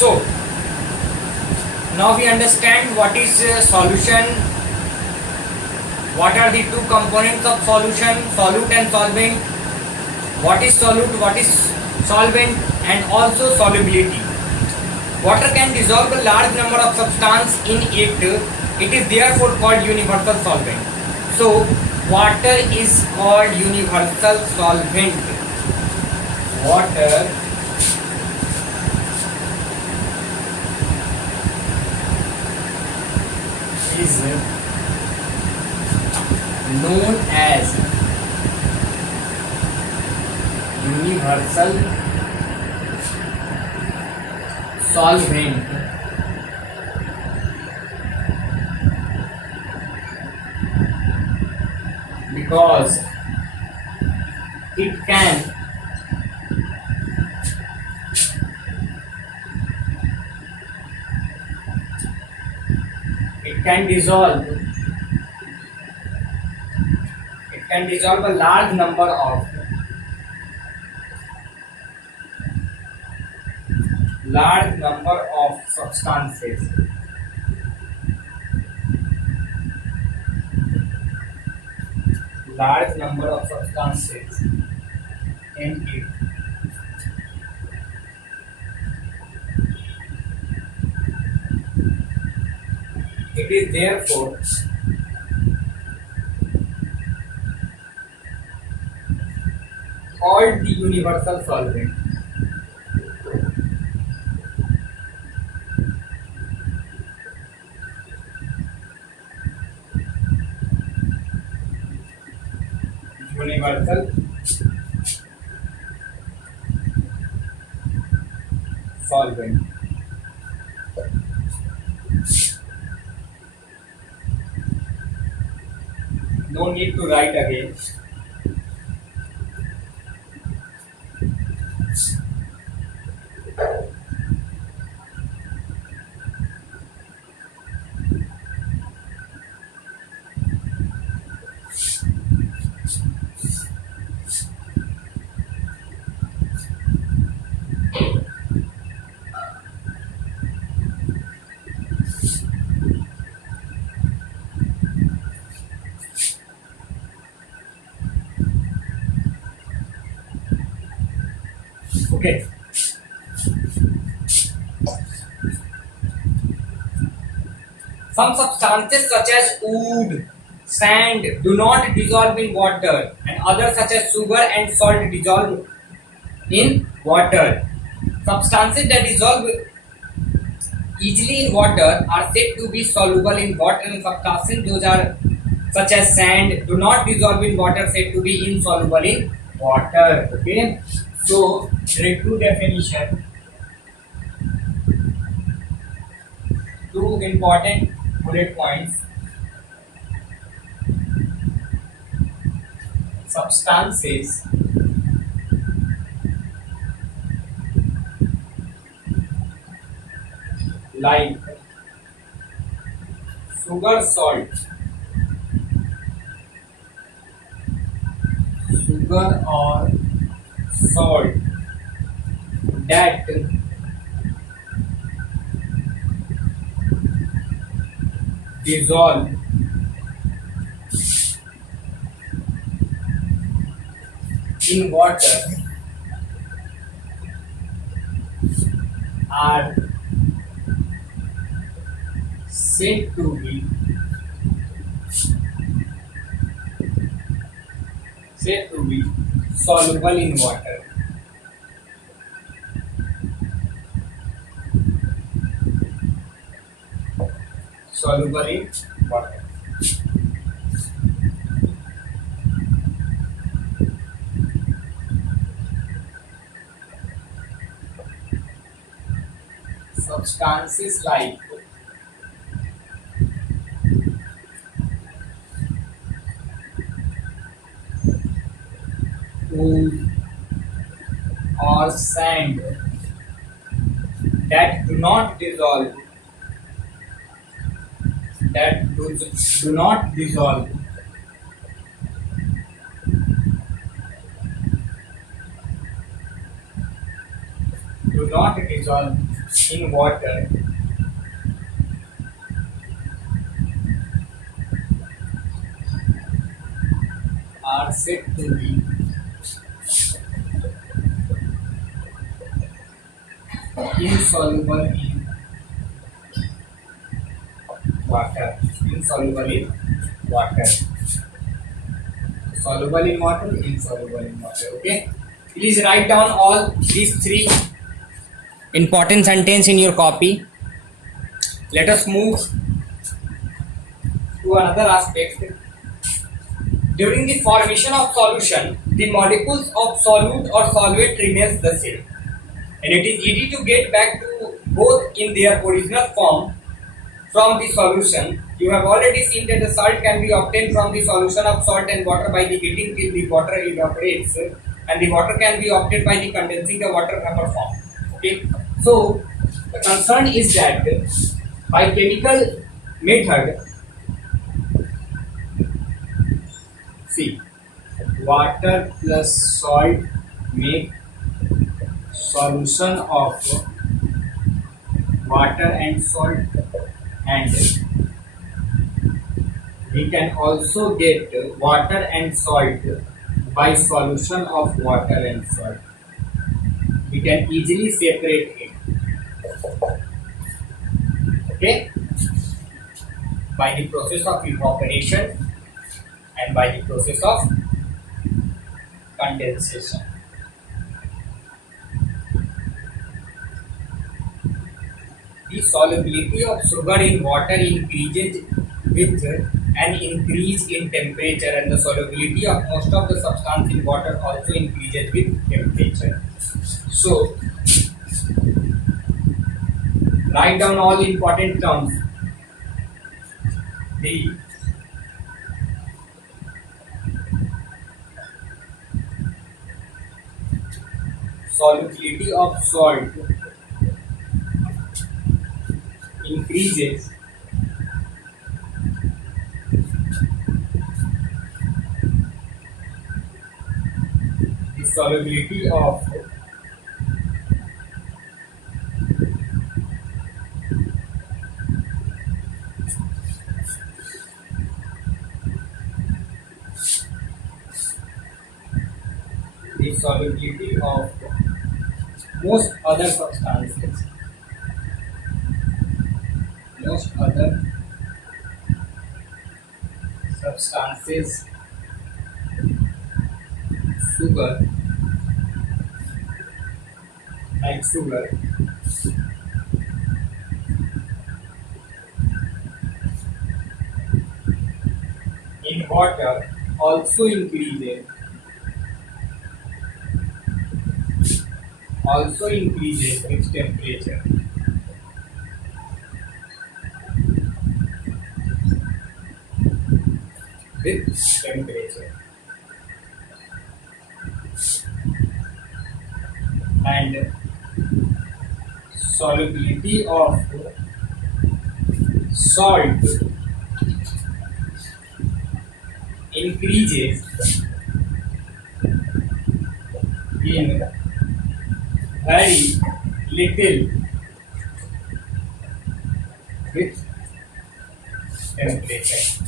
So now we understand what is solution, what are the two components of solution, solute and solvent, what is solute, what is solvent, and also solubility. Water can dissolve a large number of substance in it. It is therefore called universal solvent. So water is called universal solvent. Water is known as universal solvent because it can dissolve a large number of substances. Large number of substances in it. It is therefore called the universal solvent. Universal solvent. No need to write again. Okay. Some substances such as wood, sand do not dissolve in water, and others such as sugar and salt dissolve in water. Substances that dissolve easily in water are said to be soluble in water, and substances those are such as sand do not dissolve in water, said to be insoluble in water. Okay, so there are two definitions, two important bullet points. Substances like sugar, salt, sugar or salt that dissolve in water are said to be soluble in water. Soluble in water. Substances like wood or sand that do not dissolve, do not dissolve in water are said to be insoluble in water. Insoluble in water. Soluble in water, insoluble in water. Okay. Please write down all these three important sentences in your copy. Let us move to another aspect. During the formation of solution, the molecules of solute or solvent remains the same, and it is easy to get back to both in their original form from the solution. You have already seen that the salt can be obtained from the solution of salt and water by the heating till the water evaporates, and the water can be obtained by the condensing the water vapor form. Okay, so the concern is that by chemical method, see, water plus salt make solution of water and salt, and we can also get water and salt by solution of water and salt. We can easily separate it, okay, by the process of evaporation and by the process of condensation. The solubility of sugar in water increases with an increase in temperature, and the solubility of most of the substance in water also increases with temperature. So, write down all important terms. The solubility of salt increases the solubility of most other substances. Most other substances, sugar, like sugar, in water also increases with temperature. With temperature, and solubility of salt increases in very little with temperature.